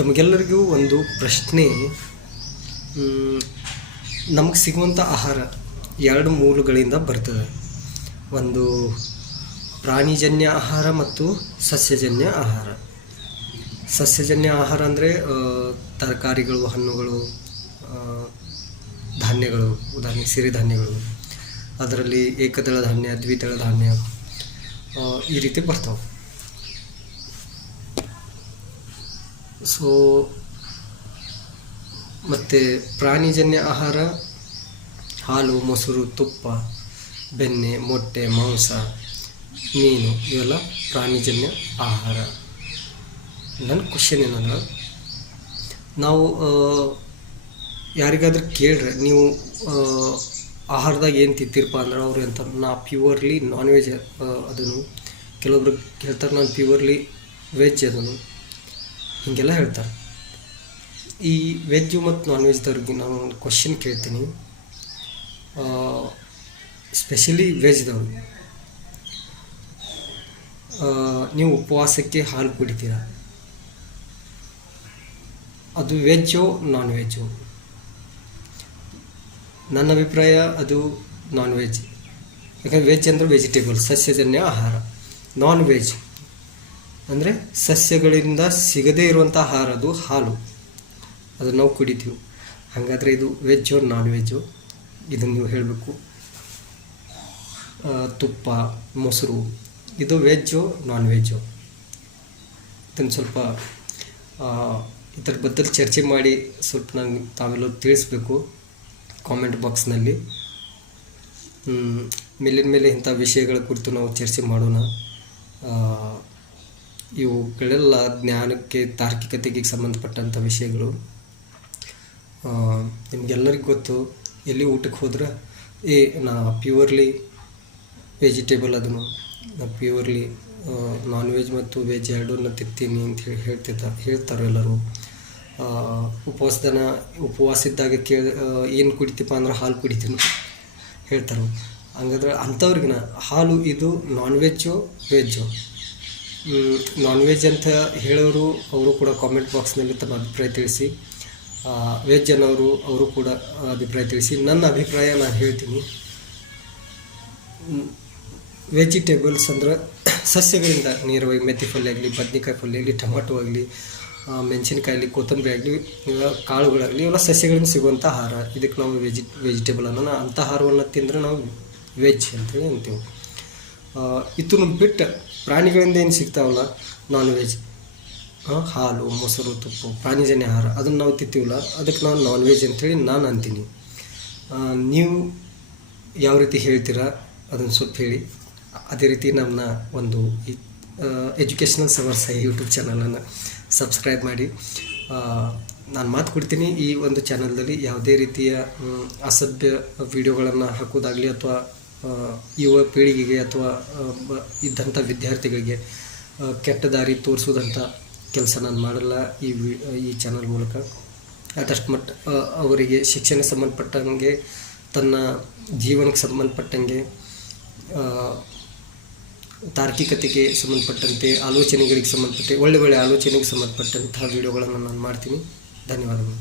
ತಮಗೆಲ್ಲರಿಗೂ ಒಂದು ಪ್ರಶ್ನೆ. ನಮಗೆ ಸಿಗುವಂಥ ಆಹಾರ ಎರಡು ಮೂಲಗಳಿಂದ ಬರ್ತದೆ. ಒಂದು ಪ್ರಾಣಿಜನ್ಯ ಆಹಾರ ಮತ್ತು ಸಸ್ಯಜನ್ಯ ಆಹಾರ. ಸಸ್ಯಜನ್ಯ ಆಹಾರ ಅಂದರೆ ತರಕಾರಿಗಳು, ಹಣ್ಣುಗಳು, ಧಾನ್ಯಗಳು, ಉದಾಹರಣೆಗೆ ಸಿರಿಧಾನ್ಯಗಳು, ಅದರಲ್ಲಿ ಏಕದಳ ಧಾನ್ಯ, ದ್ವಿದಳ ಧಾನ್ಯ, ಈ ರೀತಿ ಬರ್ತಾವೆ. ಸೊ ಮತ್ತು ಪ್ರಾಣಿಜನ್ಯ ಆಹಾರ ಹಾಲು, ಮೊಸರು, ತುಪ್ಪ, ಬೆಣ್ಣೆ, ಮೊಟ್ಟೆ, ಮಾಂಸ, ಮೀನು ಇವೆಲ್ಲ ಪ್ರಾಣಿಜನ್ಯ ಆಹಾರ. ನನ್ನ ಕ್ವಶನ್ ಏನಂದ್ರೆ, ನಾವು ಯಾರಿಗಾದ್ರೂ ಕೇಳ್ರೆ ನೀವು ಆಹಾರದಾಗ ಏನು ತಿಂತೀರಪ್ಪ ಅಂದ್ರೆ ಅವ್ರು ಅಂತಾರೆ ನಾ ಪ್ಯೂರ್ಲಿ ನಾನ್ ವೆಜ್ ಅದನ್ನು. ಕೆಲವೊಬ್ರು ಹೇಳ್ತಾರೆ ನಾನು ಪ್ಯೂರ್ಲಿ ವೆಜ್ ಅದನ್ನು, ಹೀಗೆಲ್ಲ ಹೇಳ್ತಾರೆ. ಈ ವೆಜ್ಜು ಮತ್ತು ನಾನ್ ವೆಜ್ದವ್ರಿಗೆ ನಾನು ಒಂದು ಕ್ವಶನ್ ಕೇಳ್ತೀನಿ. ಸ್ಪೆಷಲಿ ವೆಜ್ದವ್ರು, ನೀವು ಉಪವಾಸಕ್ಕೆ ಹಾಲು ಕುಡಿತೀರ, ಅದು ವೆಜ್ಜೋ ನಾನ್ ವೆಜ್ಜು? ನನ್ನ ಅಭಿಪ್ರಾಯ ಅದು ನಾನ್ ವೆಜ್. ಯಾಕಂದರೆ ವೆಜ್ ಅಂದರೆ ವೆಜಿಟೇಬಲ್, ಸಸ್ಯಜನ್ಯ ಆಹಾರ. ನಾನ್ ವೆಜ್ ಅಂದರೆ ಸಸ್ಯಗಳಿಂದ ಸಿಗದೇ ಇರುವಂಥ ಆಹಾರ, ಅದು ಹಾಲು, ಅದು ನಾವು ಕುಡಿತೀವಿ. ಹಾಗಾದರೆ ಇದು ವೆಜ್ಜೋ ನಾನ್ ವೆಜ್ಜು? ಇದನ್ನು ನೀವು ಹೇಳಬೇಕು. ತುಪ್ಪ, ಮೊಸರು, ಇದು ವೆಜ್ಜೋ ನಾನ್ ವೆಜ್ಜು? ಇದನ್ನು ಸ್ವಲ್ಪ ಇದರ ಬಗ್ಗೆ ಚರ್ಚೆ ಮಾಡಿ ಸ್ವಲ್ಪ ನಂಗೆ ತಾವೆಲ್ಲರೂ ತಿಳಿಸ್ಬೇಕು ಕಾಮೆಂಟ್ ಬಾಕ್ಸ್ನಲ್ಲಿ. ಮೇಲಿನ ಮೇಲೆ ಇಂಥ ವಿಷಯಗಳ ಕುರಿತು ನಾವು ಚರ್ಚೆ ಮಾಡೋಣ. ಇವುಗಳೆಲ್ಲ ಜ್ಞಾನಕ್ಕೆ, ತಾರ್ಕಿಕತೆಗೆ ಸಂಬಂಧಪಟ್ಟಂಥ ವಿಷಯಗಳು. ನಿಮಗೆಲ್ಲರಿಗೂ ಗೊತ್ತು, ಎಲ್ಲಿ ಊಟಕ್ಕೆ ಹೋದ್ರೆ ನಾ ಪ್ಯೂರ್ಲಿ ವೆಜಿಟೇಬಲ್ ಅದನ್ನು, ನಾ ಪ್ಯೂರ್ಲಿ ನಾನ್ ವೆಜ್ ಮತ್ತು ವೆಜ್ ಎರಡನ್ನ ತಿಂತೀನಿ ಅಂತ ಹೇಳ್ತಾರೆ ಎಲ್ಲರೂ. ಉಪವಾಸಿದ್ದಾಗ ಏನು ಕುಡಿತೀಪ್ಪ ಅಂದ್ರೆ ಹಾಲು ಕುಡಿತೀನಿ ಹೇಳ್ತಾರೆ. ಹಂಗಾದ್ರೆ ಅಂಥವ್ರಿಗಿನ ಹಾಲು ಇದು ನಾನ್ ವೆಜ್ಜೋ ವೆಜ್ಜೋ? ನಾನ್ ವೆಜ್ ಅಂತ ಹೇಳೋರು ಅವರು ಕೂಡ ಕಾಮೆಂಟ್ ಬಾಕ್ಸ್ನಲ್ಲಿ ತಮ್ಮ ಅಭಿಪ್ರಾಯ ತಿಳಿಸಿ. ವೆಜ್ ಅನ್ನೋರು ಅವರು ಕೂಡ ಅಭಿಪ್ರಾಯ ತಿಳಿಸಿ. ನನ್ನ ಅಭಿಪ್ರಾಯ ನಾನು ಹೇಳ್ತೀನಿ. ವೆಜಿಟೇಬಲ್ಸ್ ಅಂದ್ರೆ ಸಸ್ಯಗಳಿಂದ ನೇರವಾಗಿ ಮೆಥಿ ಪಲ್ಯ ಆಗಲಿ, ಬದ್ನೆಕಾಯಿ ಪಲ್ಯ ಆಗಲಿ, ಟೊಮಾಟೊ ಆಗಲಿ, ಮೆಣಸಿನಕಾಯಿ ಆಗಲಿ, ಕೊತ್ತಂಬರಿ ಆಗಲಿ, ಕಾಳುಗಳಾಗಲಿ, ಇವೆಲ್ಲ ಸಸ್ಯಗಳಿಂದ ಸಿಗುವಂಥ ಆಹಾರ. ಇದಕ್ಕೆ ನಾವು ವೆಜಿಟೇಬಲ್ ಅನ್ನೋ ಅಂಥ ಆಹಾರವನ್ನು ತಿಂದರೆ ನಾವು ವೆಜ್ ಅಂತೇಳಿ ಅಂತೀವಿ. ಇದನ್ನು ಬಿಟ್ಟು ಪ್ರಾಣಿಗಳಿಂದ ಏನು ಸಿಗ್ತಾವಲ್ಲ ನಾನ್ ವೆಜ್, ಹಾಲು, ಮೊಸರು, ತುಪ್ಪ, ಪ್ರಾಣಿಜನ್ಯ ಆಹಾರ, ಅದನ್ನು ನಾವು ತಿಂತೀವಲ್ಲ, ಅದಕ್ಕೆ ನಾವು ನಾನ್ ವೆಜ್ ಅಂಥೇಳಿ ನಾನು ಅಂತೀನಿ. ನೀವು ಯಾವ ರೀತಿ ಹೇಳ್ತೀರಾ ಅದನ್ನು ಸ್ವಲ್ಪ ಹೇಳಿ. ಅದೇ ರೀತಿ ನನ್ನ ಒಂದು ಎಜುಕೇಷನಲ್ ಸವರ್ಸ ಯೂಟ್ಯೂಬ್ ಚಾನಲನ್ನು ಸಬ್ಸ್ಕ್ರೈಬ್ ಮಾಡಿ. ನಾನು ಮಾತು ಕೊಡ್ತೀನಿ, ಈ ಒಂದು ಚಾನಲ್ದಲ್ಲಿ ಯಾವುದೇ ರೀತಿಯ ಅಸಭ್ಯ ವಿಡಿಯೋಗಳನ್ನು ಹಾಕೋದಾಗಲಿ ಅಥವಾ ಯುವ ಪೀಳಿಗೆಗೆ ಅಥವಾ ಇದ್ದಂಥ ವಿದ್ಯಾರ್ಥಿಗಳಿಗೆ ಕೆಟ್ಟ ದಾರಿ ತೋರಿಸೋದಂಥ ಕೆಲಸ ನಾನು ಮಾಡಲ್ಲ ಈ ಚಾನಲ್ ಮೂಲಕ. ಆದಷ್ಟು ಮಟ್ಟ ಅವರಿಗೆ ಶಿಕ್ಷಣ ಸಂಬಂಧಪಟ್ಟಂಗೆ, ತನ್ನ ಜೀವನಕ್ಕೆ ಸಂಬಂಧಪಟ್ಟಂಗೆ, ತಾರ್ಕಿಕತೆಗೆ ಸಂಬಂಧಪಟ್ಟಂತೆ, ಆಲೋಚನೆಗಳಿಗೆ ಸಂಬಂಧಪಟ್ಟೆ ಒಳ್ಳೆ ಆಲೋಚನೆಗೆ ಸಂಬಂಧಪಟ್ಟಂತಹ ವಿಡಿಯೋಗಳನ್ನು ನಾನು ಮಾಡ್ತೀನಿ. ಧನ್ಯವಾದಗಳು.